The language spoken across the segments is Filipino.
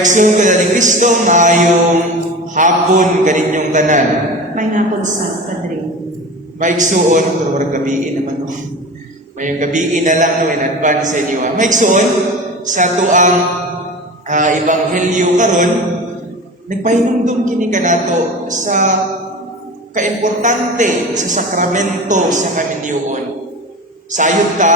Gisong ka ni Kristo, mayong hapon kaninyong tanan. May nga po sa Padre. Maigsuon, pero warang gabiin naman no. Mayong gabiin na lang no, in advance sa inyo. Maigsuon, sa tuang ebanghelyo karon, nagpahinumdum kini kanato sa kaimportante sa sakramento sa kaminyoon. Sayod ka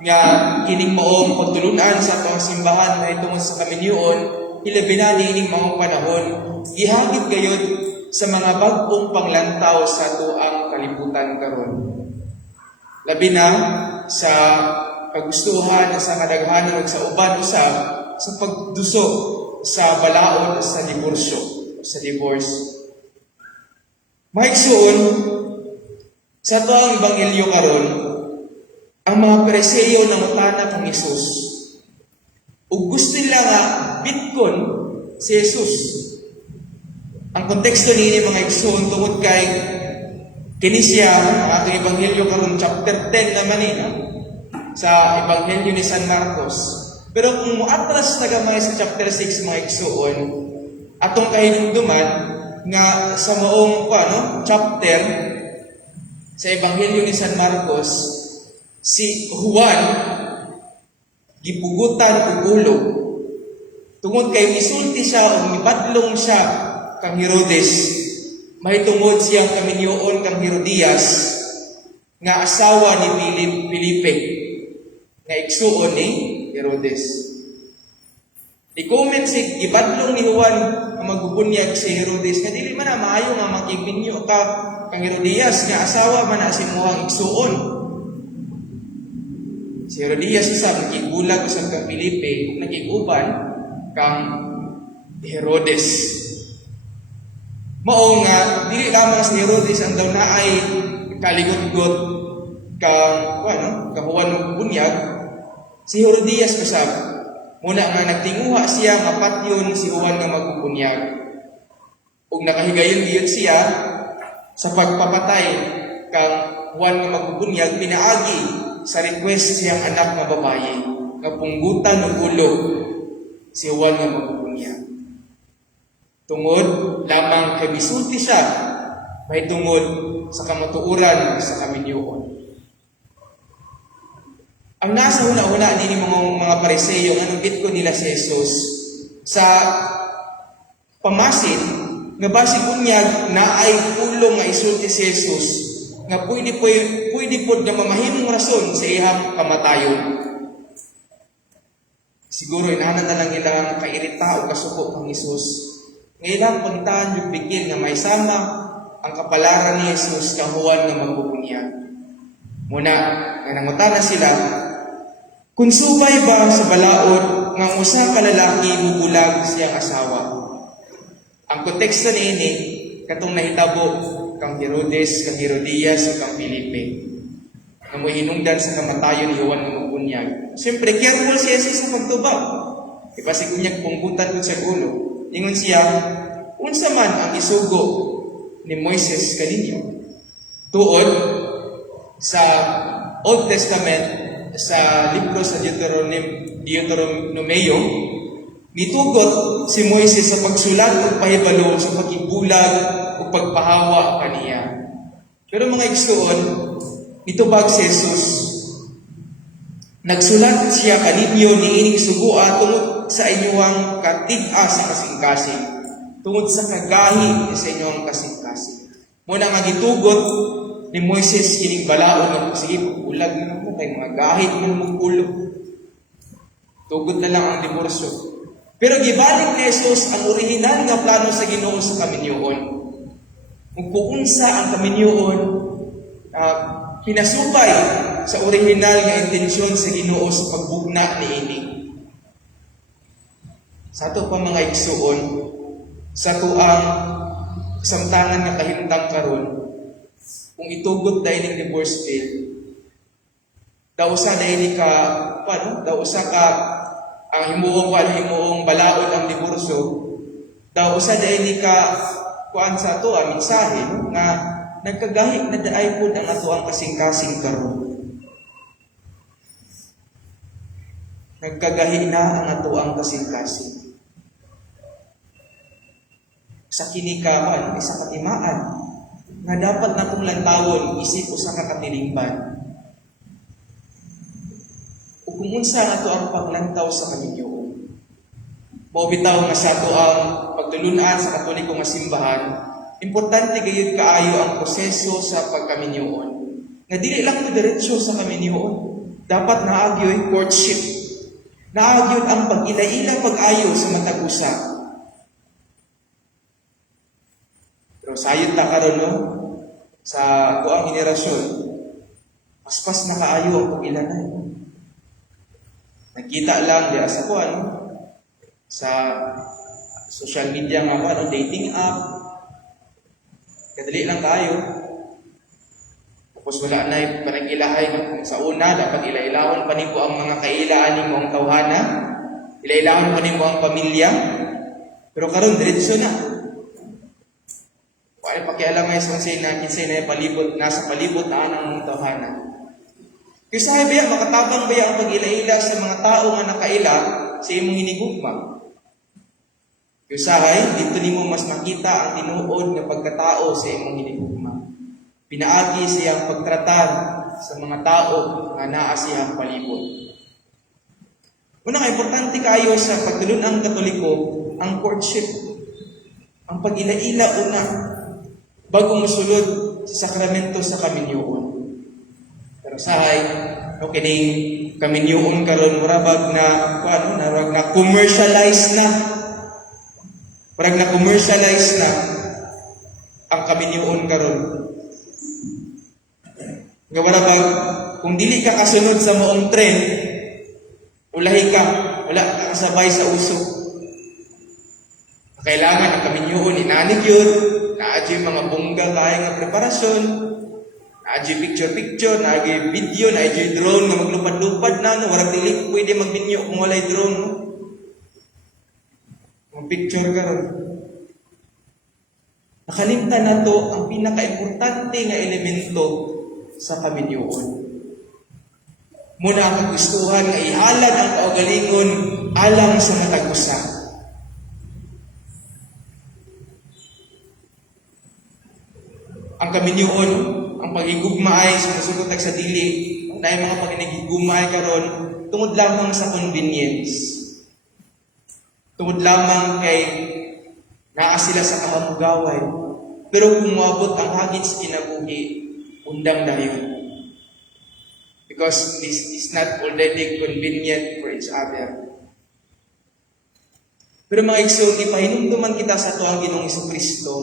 nga kining maong pagtulunan sa pangsimbahan na itungod sa kaminyoon, ilabi na ining maong panahon, gihagit gayud sa mga bag-ong panglantaw sa tuang kalibutan karon. Labi na sa kagustuhan sa kadaghanan ug sa uban usab sa pagduso sa balaod sa diborsyo, sa divorce. Maigsuon sa tuang ebanghelyo karon, ang mga Pariseo nangutana kang Hesus. Ug gusto nila nga bitkon si Hesus. Ang konteksto niini mga igsoon tungod kay kini siya ang atong ebanghelyo karon chapter 10 naman ni sa ebanghelyo ni San Marcos. Pero kung muatras na gamay sa chapter 6 mga igsoon, atong kahinumduman nga sa maong chapter sa ebanghelyo ni San Marcos, si Juan gipugutan og ulo tungod kay misulti siya o mibadlong siya kang Herodes, mahitungod siyang kaminyoon kang Herodias nga asawa ni Felipe nga igsuon ni Herodes. I-comment si gibadlong ni Juan nga magbubunyag si Herodes nga dili man na maayo nga makipinyo ka kang Herodias nga asawa man na si muhang igsuon. Si Herodias usab nagigulag usab kang Felipe ug nagiguban kang Herodes. Mao nga dili lamang si Herodes ang daw naay kaligod-god kang kahuwan ng bunyag, si Herodias usab muna nga nagtinguha siya nga patyon si Juan nga magbubunyag. Ug nakahigayon gyud siya sa pagpapatay kang Juan nga magbubunyag, pinaagi sa request siyang anak nga babaye nga punggutan ng ulo si Juan nga magbubunyag. Tungod lamang kay bisulti siya may tungod sa kamatuoran sa kaminyoon. Ang nasa huna-huna ni mga Pariseo nga nubit nila si Jesus sa pamasin nga basig unyag na ay ulo nga isulti si Jesus nga pwede po nga mamahimong rason sa iyang kamatayon. Siguro inahanan na lang ilang kairita o kasuko ng Hesus. Ngailang puntahan yung bigil nga may sama ang kapalaran ni Jesus kang Juan nga magbubunyag. Muna, nga nangutana sila, kung subay ba sa balaod nga usa ka lalaki bubulag siyang asawa? Ang konteksto niini katong nahitabo kang Herodes, kang Herodias, o kang Felipe na mohinungdan sa kamatayon ni Juan nga magbunyag. Siyempre, careful si Jesus sa pagtubag. Ipasig unyag punggutan ko sa ulo. Ingon siya, unsa man ang isugo ni Moises kaninyo? Tuod sa Old Testament, sa libro sa Deuteronomeo, mitugot si Moises sa pagsulat o pahibalo sa pagkibulag o pagpahawa kaniya. Pero mga igsuon, mitubag si Jesus, nagsulat siya kaninyo ni ining sugua tungod sa inyong katig-a sa kasing-kasing, tungod sa kagahi sa inyong kasing-kasing. Muna nga gitugot ni Moises kining balaod nga sige ulag na mo kay mga gahit man mong ulo. Tugot na lang ang diborsyo. Pero gibalik ni Jesus ang orihinal nga plano sa Ginoo sa kaminyoon. Kung kuunsa ang kaminyoon pinasupay sa orihinal nga intensyon sa Ginoo sa pagbugna niini. Sa ato pa mga igsuon, sa tuang samtangan nga kahimtang karon, kung itugot dahil ng divorce bill, daw usa dahil ka, daw usa ka ang himuong balaod ang diborsyo, daw usa dahil ka kuan sa ato mensahe nga nagkagahi na daay pud ang ato ang kasing-kasing karon. Nagkagahi na ang ato ang kasing-kasing. sa kinikaban, sa katimaan, nga dapat na kong lantawon isip usa ka katilingban. Ug kung unsa ato ang paglantaw sa kaminyo, mao bitaw nga sa ato ang pagtulunan sa Katoliko nga simbahan, importante gayud kaayo ang proseso sa pagkaminyoon. Nga dili lang to diretso sa kaminyoon. Dapat naagyoy courtship. Naagyoy ang pag-ila-ila pag-ayo sa matag usa. Pero sayod ta karon no sa tuang henerasyon. Paspas na kaayo ang pag-ilanay. Nakita lang diya sa kuan sa social media nga ba, dating app. Kadali lang kayo. Tapos wala na parang ilahay. Kung sa una, dapat ila-ilawan pa po ang mga kailaan ng mga tawhana. Ila-ilawan pa po ang pamilya. Pero karon diretso na. Kaya pakialam nga isang kinsay na palibot, nasa palibot na ang mga tawhana. Kaya sabi ba, makatabang ba ang pag-ila-ila sa mga tao nga nakaila sa imong hinigugma? Usahay, dito nimo mas makita ang tinuod nga pagkatao sa imong hinigugma. Pinaagi siyang pagtratar sa mga tao nga naa siyang palibot. Una nga, importante kayo sa pagtulunang Katoliko, ang courtship. Ang pag-ila-ila una, bago musulod sa sakramento sa kaminyoon. Pero sahay, kining kaminyoon karon murabag na commercialize na. Parang na-commercialize na ang kaminyoon karon. Nga marabag, kung dili ka kasunod sa moong trend, ulahi ka, wala ka kasabay sa uso. Kailangan ang kaminyoon inanig yun, naadyo yung mga bongga kaya nga preparasyon, naadyo picture-picture, naadyo video, naadyo drone na maglupad-lupad na, warang dili pwede magbinyo kung walay drone. No? Picture karon. Nakalimtan na to ang pinaka-importante nga elemento sa kaminyoon. Muna ang kagustuhan nga ihalad ang kaugalingon alang sa matag usa. Ang kaminyoon, ang pagigugma ay sumusugot sa dili, dahil mga pagigugma ay karon tungod lamang sa convenience. Tungod lamang kay naa sila sa kahamugaway. Pero kung moabot ang hagit sa kinabuhi, undang dayon. Because this is not already convenient for each other. Pero mga igsoon, ipahinumduman kita sa tuwang Ginoong Jesucristo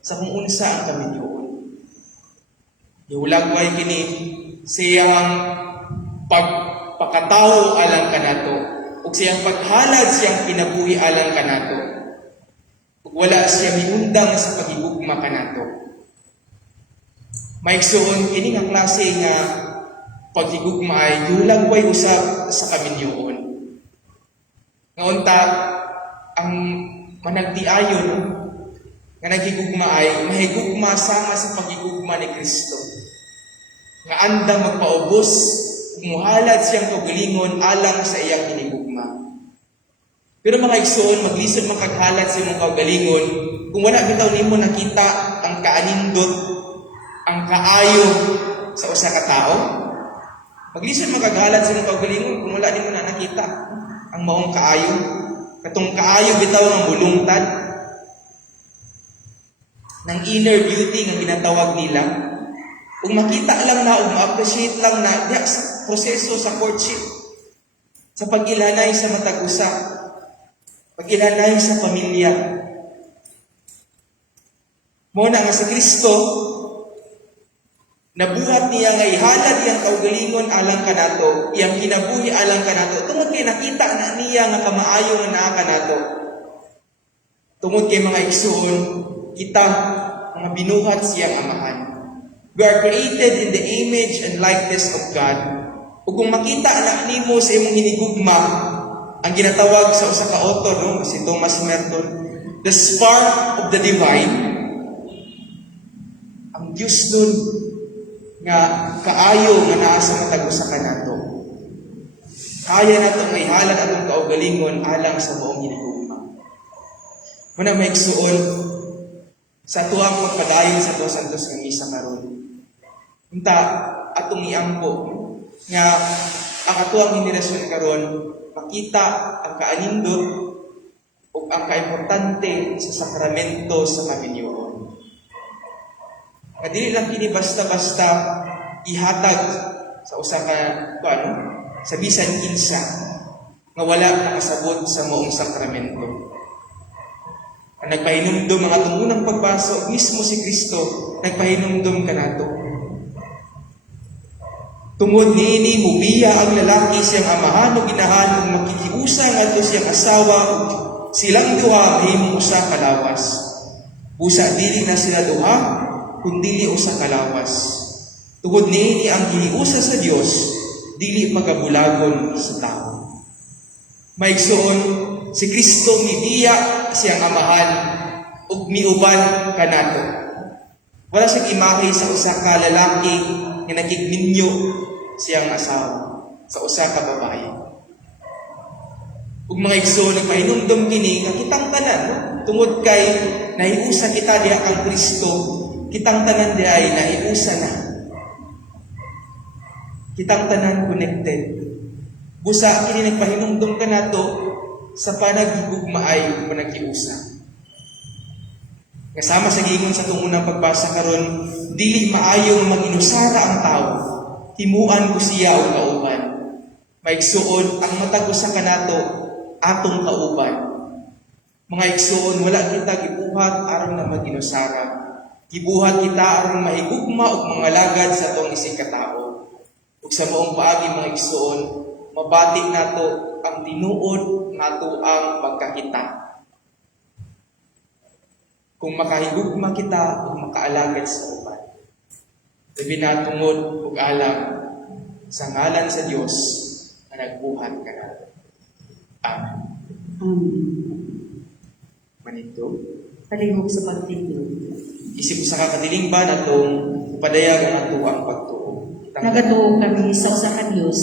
sa kung unsa ang kaminyoon. Iulagway kini siyang pagpakatao alang kanato. Ug siyang paghalad siyang kinabuhi alang kanato. Ug wala siya miundang sa pagigugma kanato. Maigsoon kini nga klase nga pagigugma ay dulagway usab sa kaminyoon. Nga unta ang managdiayon nga nagigugma ay mahigugma sama sa pagigugma ni Kristo. Nga andang magpaubos, muhalad siyang kagalingon alang sa iyang hinigugma. Pero mga igsoon, maglisod makaghalad sa iyong kagalingon kung wala bitaw nimo nakita ang kaanindot, ang kaayo sa usa ka tao. Maglisod makaghalad sa iyong kagalingon kung wala nimo na nakita ang maong kaayo. Katong kaayo bitaw ng bulungtad, ng inner beauty nga ginatawag nila. Kung makita lang na, o ma-appreciate lang na, diya sa proseso sa courtship, sa pag-ilanay sa matag-usa, pag-ilanay sa pamilya. Muna nga sa Kristo, nabuhat niya nga ihalad iyang kaugalingon alang kanato, iyang kinabuhi alang kanato, tungod kay nakita na niya nga kamaayo nga naa kanato. Tungod kay mga igsoon, kita, mga binuhat siyang amahan. We are created in the image and likeness of God. Ug kung makita anak nimo sa imong hinigugma, ang ginatawag sa usa ka author, no, si Thomas Merton, the spark of the divine. Ang Diyos nun nga kaayo nga naa sa matag usa kanato. Kaya nato nga ihalad atong kaugalingon alang sa buong hinigugma. Muna maigsuon, sa tuwang pagpadayon sa Dos Santos ng isa karon. Unta atong iangko nga ang atuang henerasyon karon makita ang kaanindot ug ang kaimportante sa sakramento sa kaminyoon. Nga dili lang kini basta-basta ihatag sa usa ka sa bisan kinsa nga wala nakasabot sa moong sakramento. Ang nagpahinumdom ang atong unang pagbaso, mismo si Kristo nagpahinumdom kanato. Tungod niini mubiya ang lalaki siyang amahan o ginahan ug makikiusa ngadto siyang asawa silang duha mahimong usa ka lawas. Busa dili na sila duha kundi usa ka lawas. Tungod niini ang giniusa sa Dios dili magabulagon sa tao. Maigsoon si Kristo mibiya siyang amahan ug miuban kanato. Wala siyang imahe sa usa ka lalaki nga nakigminyo siyang asawa sa usa ka babae. Ug mga igsoon nagpahinumdom kini nga kitang tanan tungod kay nahiusa kita diha kang Kristo, kitang tanan diha ay nahiusa na. Kitang tanan connected. Busa kini nagpahinumdom kanato sa panagigugmaay o panagkiusa. Kasama sa gingon sa tungunang pagbasa karon, dili maayo mag-inusara ang tao. Himuan ko siya o kauban. Maigsuon ang matag usa kanato atong kauban. Mga igsuon, wala kita gibuhat aron na mag-inusara. Gibuhat kita aron mahigugma og mga lagad sa atong isig katao. Ug sa maong paagi mga igsuon, mabatik nato ang tinuod nato ang pagkakita. Kung makahigugma kita o makaalagad sa uban. Sabi na tungod ug alam sa ngalan sa Dios na nagbuhat ka na. Amen. Manito. Palihog sa pagtitiyo. Isip sa kakatiling ba na itong padayag ang ato ang pagtuo. Nagatuo kami sa usa ka Dios